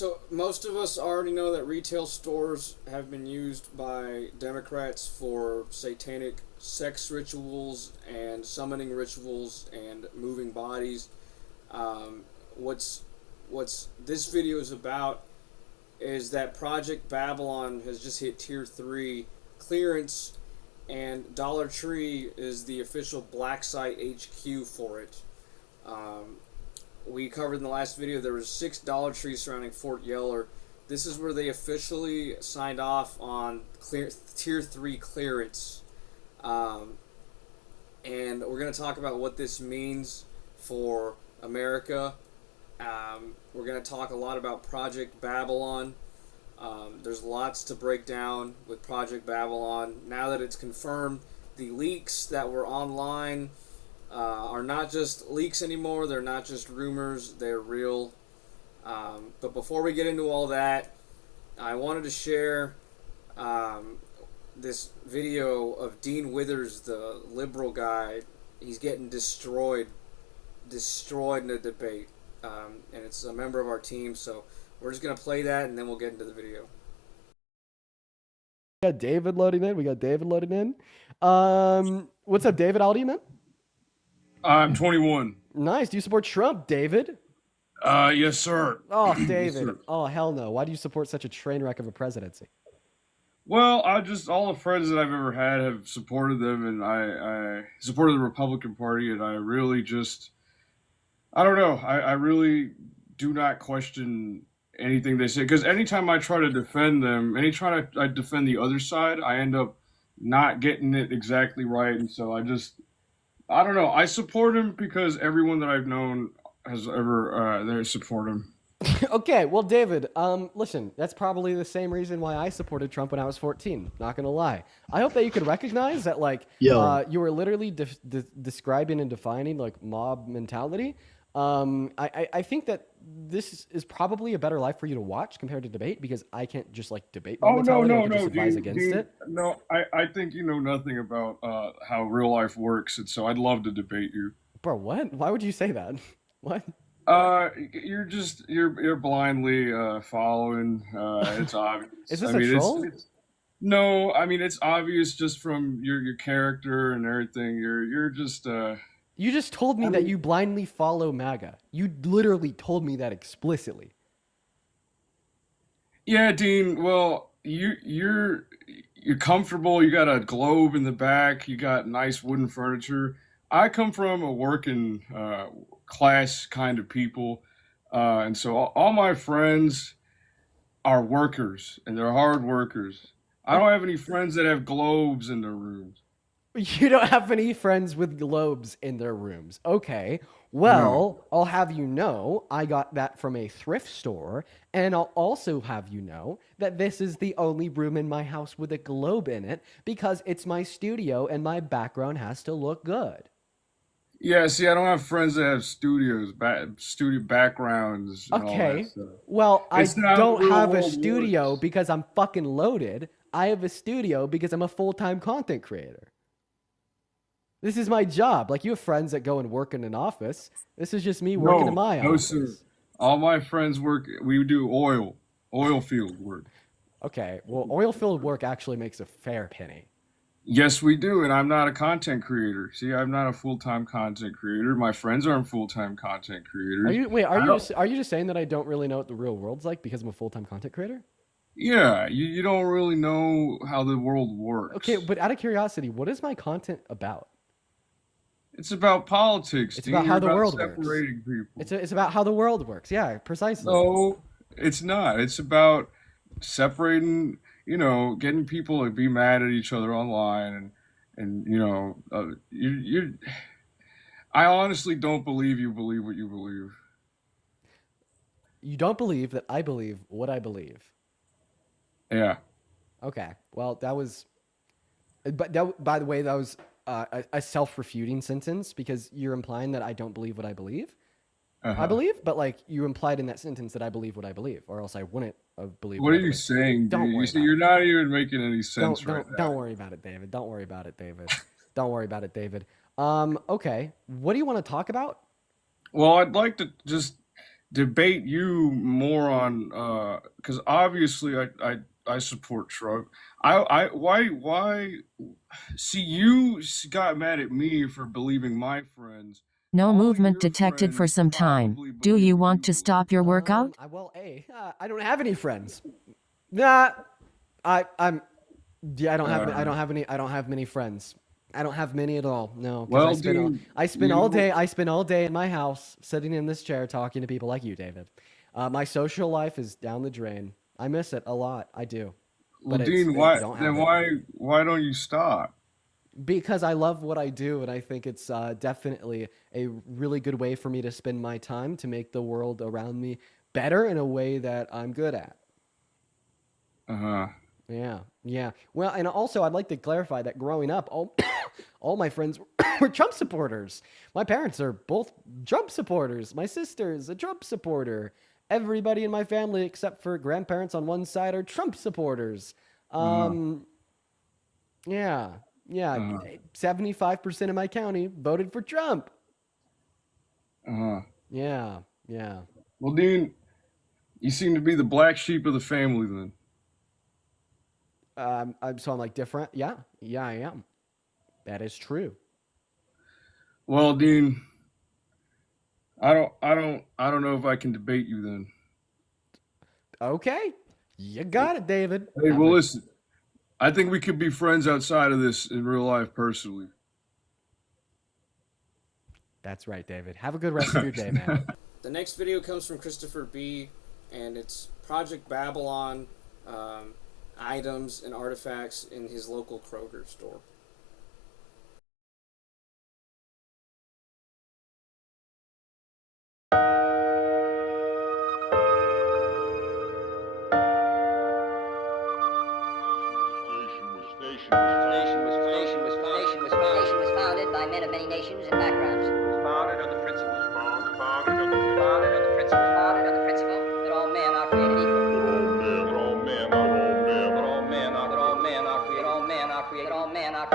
So most of us already know that retail stores have been used by Democrats for satanic sex rituals and summoning rituals and moving bodies. Um, what's what's this video is about is that Project Babylon has just hit Tier 3 clearance, and Dollar Tree is the official black site HQ for it. Um, we covered in the last video there was six Dollar Trees surrounding Fort Yeller. This is where they officially signed off on Tier 3 clearance. Um, and we're going to talk about what this means for America. We're going to talk a lot about Project Babylon. There's lots to break down with Project Babylon. Now that it's confirmed, the leaks that were online are not just leaks anymore. They're not just rumors. They're real. But before we get into all that, I wanted to share this video of Dean Withers, the liberal guy. He's getting destroyed in a debate. And it's a member of our team, so we're just going to play that, and then we'll get into the video. We got David loading in. What's up, David? How old are you, man? I'm 21. Nice. Do you support Trump, David? Yes, sir. Oh, David. Yes, sir. Oh, hell no. Why do you support such a train wreck of a presidency? Well, all the friends that I've ever had have supported them, and I supported the Republican Party, and I really I don't know. I really do not question anything they say, because anytime I try to defend them, anytime I defend the other side, I end up not getting it exactly right, and so I don't know. I support him because everyone that I've known has ever they support him. Okay, well, David, listen, that's probably the same reason why I supported Trump when I was 14. Not gonna lie. I hope that you could recognize that, like, you were literally describing and defining like mob mentality. I think that this is probably a better life for you to watch compared to debate, because I can't just like debate mob mentality. I can just advise against it. No, I think you know nothing about how real life works, and so I'd love to debate you. Bro, what? Why would you say that? What? You're blindly following. It's obvious. Is this a troll? No, I mean it's obvious just from your character and everything. You're just. You just told me that you blindly follow MAGA. You literally told me that explicitly. Yeah, Dean. Well, you're comfortable. You got a globe in the back. You got nice wooden furniture. I come from a working class kind of people, and so all my friends are workers, and they're hard workers. I don't have any friends that have globes in their rooms. You don't have any friends with globes in their rooms. Okay. Well, I'll have you know, I got that from a thrift store, and I'll also have you know that this is the only room in my house with a globe in it, because it's my studio and my background has to look good. Yeah, see, I don't have friends that have studio backgrounds and all Okay. that stuff. Well, I It's not don't real have a world studio works. because I'm fucking loaded. I have a studio because I'm a full-time content creator. This is my job. Like, you have friends that go and work in an office. This is just me working in my No, office. sir. All my friends work. We do oil field work. Okay, well, oil field work actually makes a fair penny. Yes, we do, and I'm not a content creator. See, I'm not a full-time content creator. My friends aren't full-time content creators. Are you just saying that I don't really know what the real world's like because I'm a full-time content creator? Yeah, you don't really know how the world Okay, works. but out of curiosity, what is my content about? It's about politics, It's Dean. about You're how the about world works. separating people. It's about how the world works. Yeah, precisely. No, it's not. It's about separating, getting people to be mad at each other online, and you. I honestly don't believe you believe what you believe. You don't believe that I believe what I believe. Yeah. Okay, well, that was, but that, by the way, that was a self-refuting sentence, because you're implying that I don't believe what I believe. I Uh-huh. believe, but like you implied in that sentence that I believe what I believe, or else I wouldn't have believed What what are I you believe. saying, Don't dude? You worry see, about you're it. not even making any sense right now. Don't worry about it, David. Don't worry about it, David. Don't worry about it, David. Okay. What do you want to talk about? Well, I'd like to just debate you more on because obviously I support Trump. Why see you got mad at me for believing my friends. No All movement your detected for friends some time. probably Do believe you what want you to believe. stop your workout? I don't have any friends. Nah, I'm yeah, I don't have many friends. I don't have many at all. No, because Well, Dean, I spend all day in my house sitting in this chair talking to people like you, David. My social life is down the drain. I miss it a lot. I do. well, But Dean, I don't have it. why don't you stop? Because I love what I do, and I think it's definitely a really good way for me to spend my time to make the world around me better in a way that I'm good at. Uh-huh. Yeah, yeah. Well, and also I'd like to clarify that growing up, all my friends were Trump supporters. My parents are both Trump supporters. My sister's a Trump supporter. Everybody in my family, except for grandparents on one side, are Trump supporters. Uh-huh. Yeah, yeah. Uh-huh. 75% of my county voted for Trump. Uh-huh. Yeah, yeah. Well, Dean, you seem to be the black sheep of the family then. So I'm like different. Yeah, yeah, I am. That is true. Well, Dean, I don't know if I can debate you then. Okay, you got it, David. Hey, well, listen, I think we could be friends outside of this in real life personally. That's right, David. Have a good rest of your day, man. The next video comes from Christopher B, and it's Project Babylon items and artifacts in his local Kroger store. Nation was founded by men of many nations and backgrounds. Founded on the principle that all men are created equal. That all men are created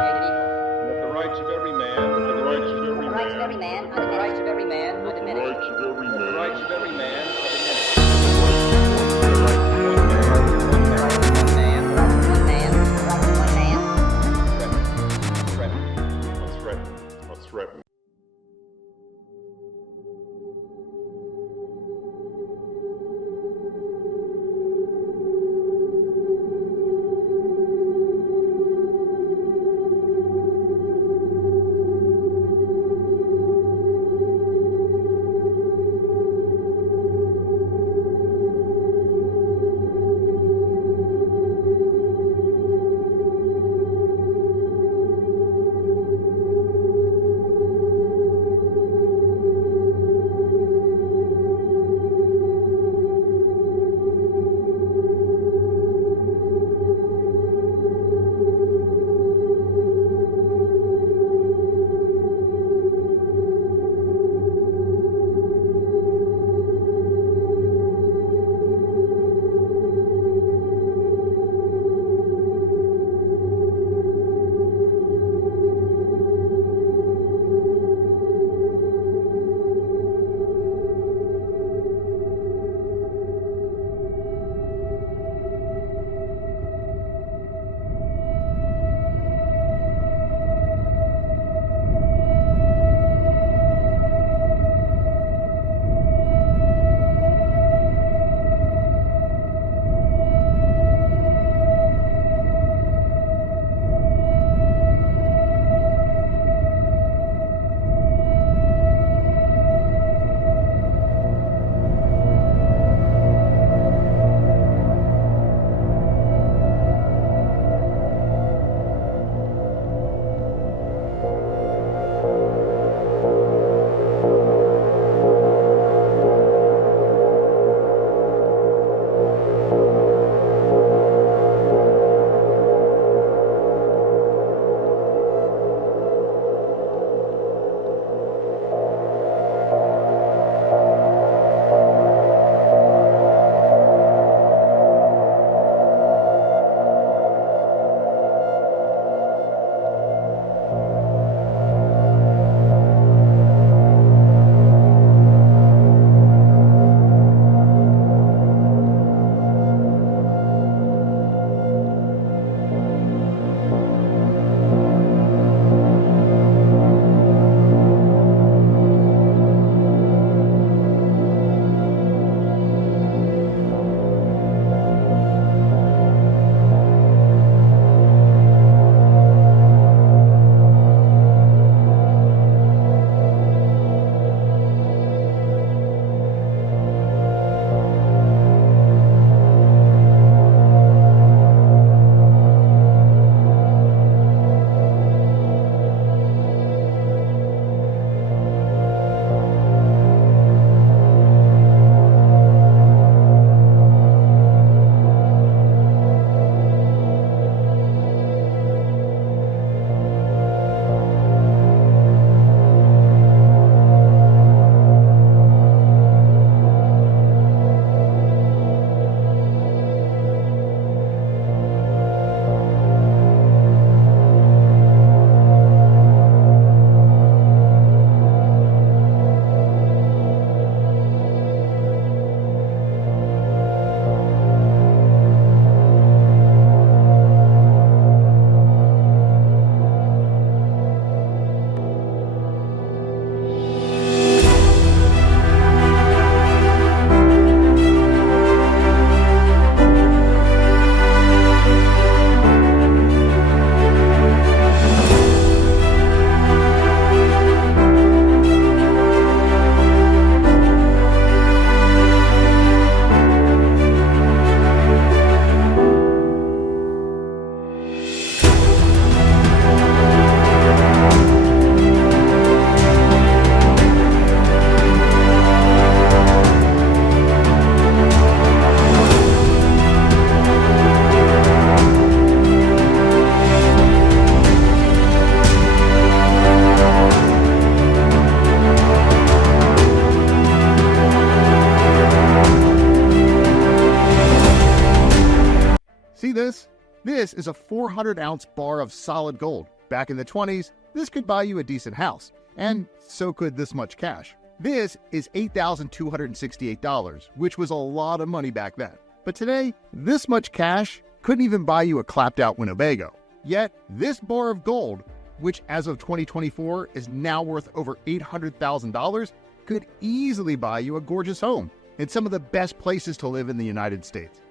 this? This is a 400-ounce bar of solid gold. Back in the 20s, this could buy you a decent house, and so could this much cash. This is $8,268, which was a lot of money back then. But today, this much cash couldn't even buy you a clapped-out Winnebago. Yet, this bar of gold, which as of 2024 is now worth over $800,000, could easily buy you a gorgeous home in some of the best places to live in the United States.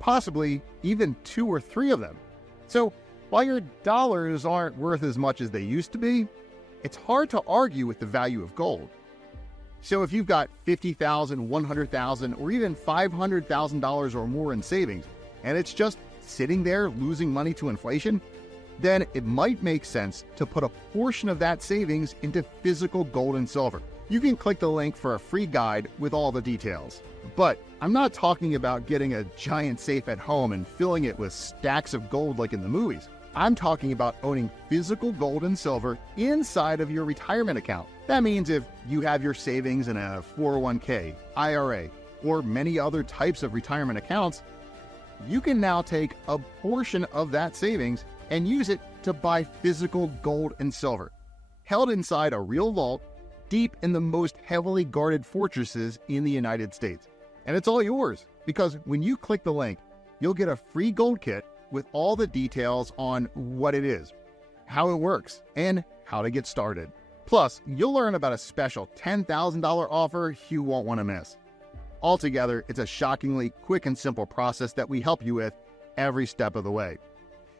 Possibly even 2 or 3 of them. So, while your dollars aren't worth as much as they used to be, it's hard to argue with the value of gold. So if you've got $50,000, $100,000, or even $500,000 or more in savings, and it's just sitting there losing money to inflation, then it might make sense to put a portion of that savings into physical gold and silver. You can click the link for a free guide with all the details. But I'm not talking about getting a giant safe at home and filling it with stacks of gold like in the movies. I'm talking about owning physical gold and silver inside of your retirement account. That means if you have your savings in a 401k, IRA, or many other types of retirement accounts, you can now take a portion of that savings and use it to buy physical gold and silver, held inside a real vault deep in the most heavily guarded fortresses in the United States. And it's all yours, because when you click the link, you'll get a free gold kit with all the details on what it is, how it works, and how to get started. Plus, you'll learn about a special $10,000 offer you won't want to miss. Altogether, it's a shockingly quick and simple process that we help you with every step of the way.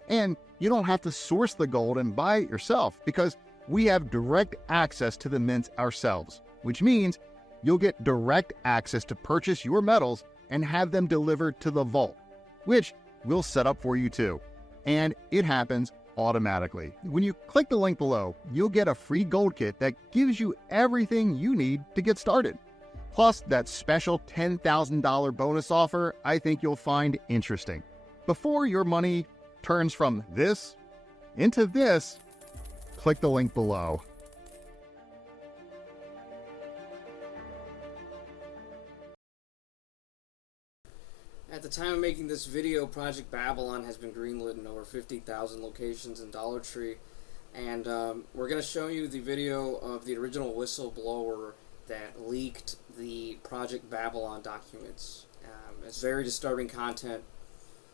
And you don't have to source the gold and buy it yourself, because we have direct access to the mints ourselves, which means you'll get direct access to purchase your metals and have them delivered to the vault, which we'll set up for you too. And it happens automatically. When you click the link below, you'll get a free gold kit that gives you everything you need to get started. Plus that special $10,000 bonus offer I think you'll find interesting. Before your money turns from this into this, click the link below. At the time of making this video, Project Babylon has been greenlit in over 50,000 locations in Dollar Tree, and we're going to show you the video of the original whistleblower that leaked the Project Babylon documents. It's very disturbing content,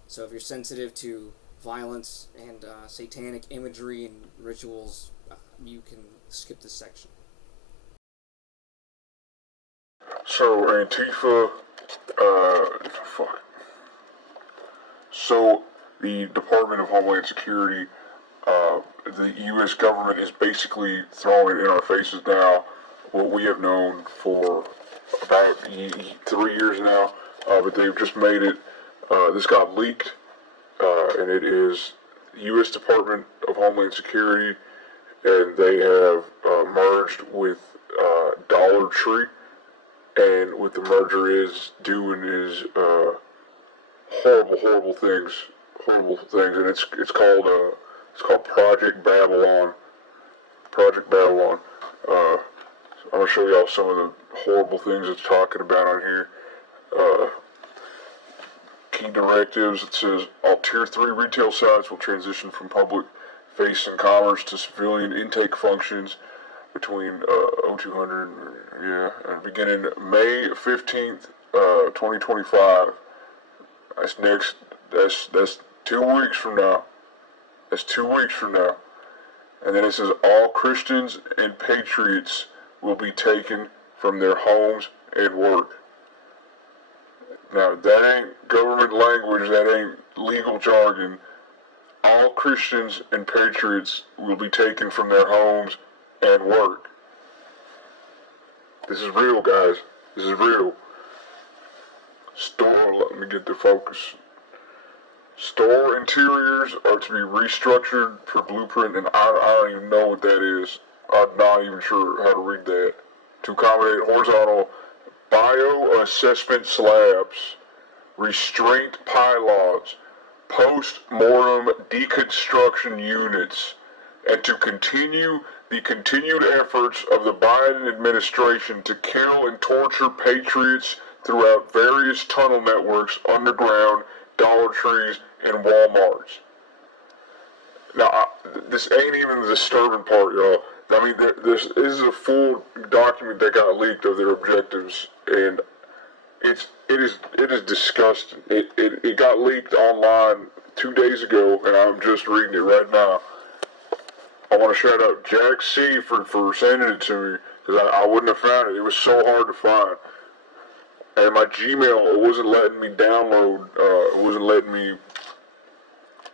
so if you're sensitive to violence and satanic imagery and rituals, you can skip this section. So Antifa, So the Department of Homeland Security, the U.S. government is basically throwing it in our faces now, what we have known for about 3 years now, but they've just made it, this got leaked, and it is U.S. Department of Homeland Security, and they have merged with Dollar Tree, and what the merger is doing is horrible things, and it's called Project Babylon. So I'm gonna show y'all some of the horrible things it's talking about on here. Key directives. It says all Tier 3 retail sites will transition from public-facing commerce to civilian intake functions between 0200 and beginning May 15th, 2025. That's 2 weeks from now. That's 2 weeks from now. And then it says all Christians and patriots will be taken from their homes and work. Now, that ain't government language, that ain't legal jargon. All Christians and patriots will be taken from their homes and work. This is real, guys. This is real. Let me get the focus. Store interiors are to be restructured per blueprint, and I don't even know what that is. I'm not even sure how to read that. To accommodate horizontal bioassessment slabs, restraint pylons, post-mortem deconstruction units, and to continue the continued efforts of the Biden administration to kill and torture patriots throughout various tunnel networks underground Dollar Trees, and Walmarts. Now, this ain't even the disturbing part, y'all. I mean, this is a full document that got leaked of their objectives, and it is disgusting. It got leaked online 2 days ago, and I'm just reading it right now. I want to shout out Jack C for sending it to me, because I wouldn't have found it. It was so hard to find. And my Gmail, it wasn't letting me download. It wasn't letting me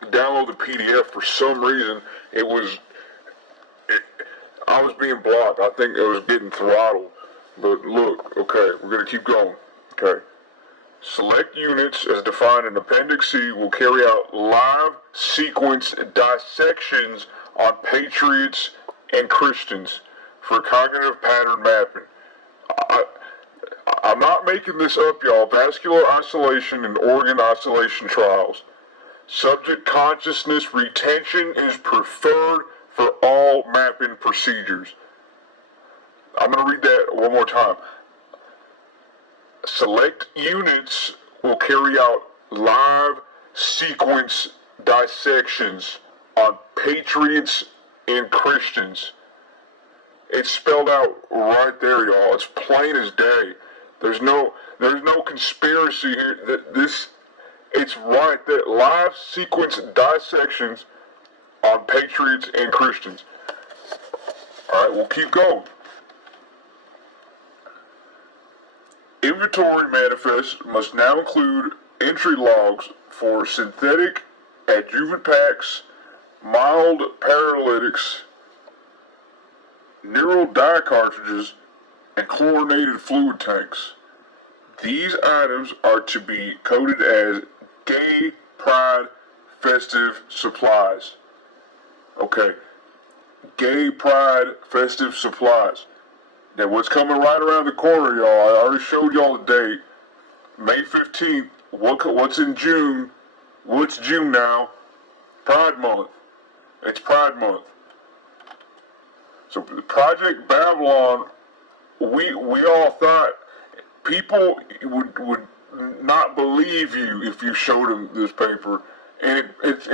download the PDF for some reason. I was being blocked. I think it was getting throttled. But look, okay, we're gonna keep going. Okay. Select units as defined in Appendix C will carry out live sequence dissections on patriots and Christians for cognitive pattern mapping. I'm not making this up, y'all. Vascular isolation and organ isolation trials. Subject consciousness retention is preferred for all mapping procedures. I'm going to read that one more time. Select units will carry out live sequence dissections on patriots and Christians. It's spelled out right there, y'all. It's plain as day. There's no conspiracy here. It's right there. Live sequence dissections on patriots and Christians. All right, we'll keep going. Inventory manifests must now include entry logs for synthetic adjuvant packs, mild paralytics, neural dye cartridges, and chlorinated fluid tanks. These items are to be coded as gay pride festive supplies. Okay, gay pride festive supplies. Now what's coming right around the corner, y'all, I already showed y'all the date. May 15th, what's in June? What's June now? Pride Month. It's Pride Month. So Project Babylon, we all thought people would not believe you if you showed them this paper, and it's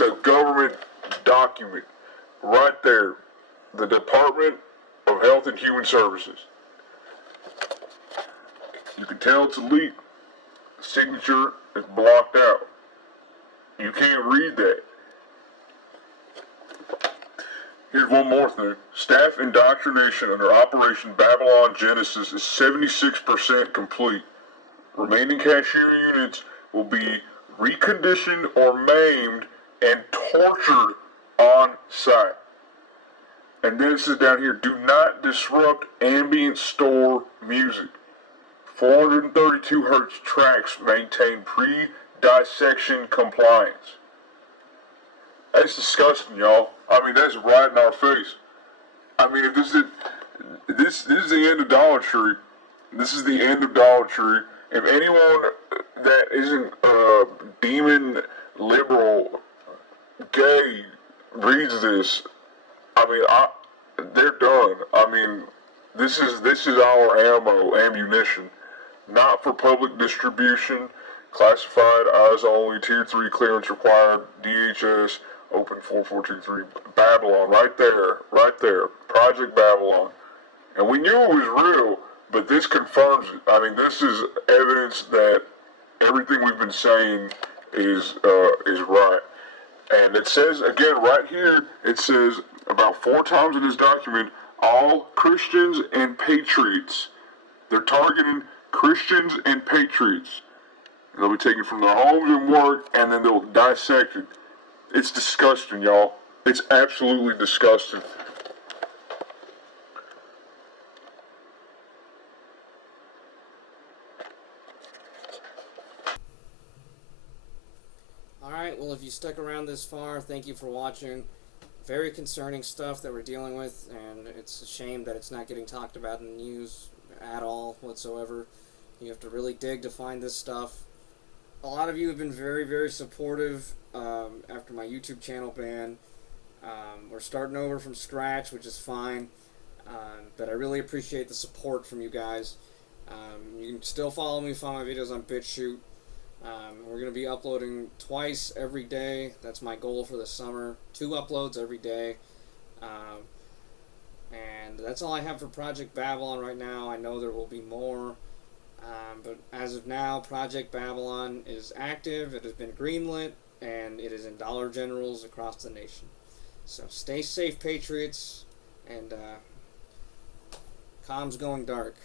a government document right there, the Department of Health and Human Services. You can tell it's a leak. The signature is blocked out. You can't read that. Here's one more thing. Staff indoctrination under Operation Babylon Genesis is 76% complete. Remaining cashier units will be reconditioned or maimed and tortured on site. And then it says down here, do not disrupt ambient store music. 432 hertz tracks maintain pre-dissection compliance. That's disgusting, y'all. I mean, that's right in our face. I mean, if this is the end of Dollar Tree. This is the end of Dollar Tree. If anyone that isn't demon liberal gay reads this, I mean, they're done. I mean, this is our ammunition, not for public distribution. Classified, eyes only, Tier 3 clearance required, DHS, Open 4423, Babylon, right there, Project Babylon. And we knew it was real, but this confirms it. I mean, this is evidence that everything we've been saying is right. And it says, again, right here, it says about 4 times in this document, all Christians and patriots. They're targeting Christians and patriots. They'll be taken from their homes and work, and then they'll dissect it. It's disgusting, y'all. It's absolutely disgusting. Alright, well, if you stuck around this far, thank you for watching. Very concerning stuff that we're dealing with, and it's a shame that it's not getting talked about in the news at all whatsoever. You have to really dig to find this stuff. A lot of you have been very, very supportive after my YouTube channel ban. We're starting over from scratch, which is fine, but I really appreciate the support from you guys. You can still follow me, find my videos on BitChute. We're going to be uploading twice every day. That's my goal for the summer. 2 uploads every day. And that's all I have for Project Babylon right now. I know there will be more. But as of now, Project Babylon is active. It has been greenlit. And it is in Dollar Generals across the nation. So stay safe, Patriots. And comms going dark.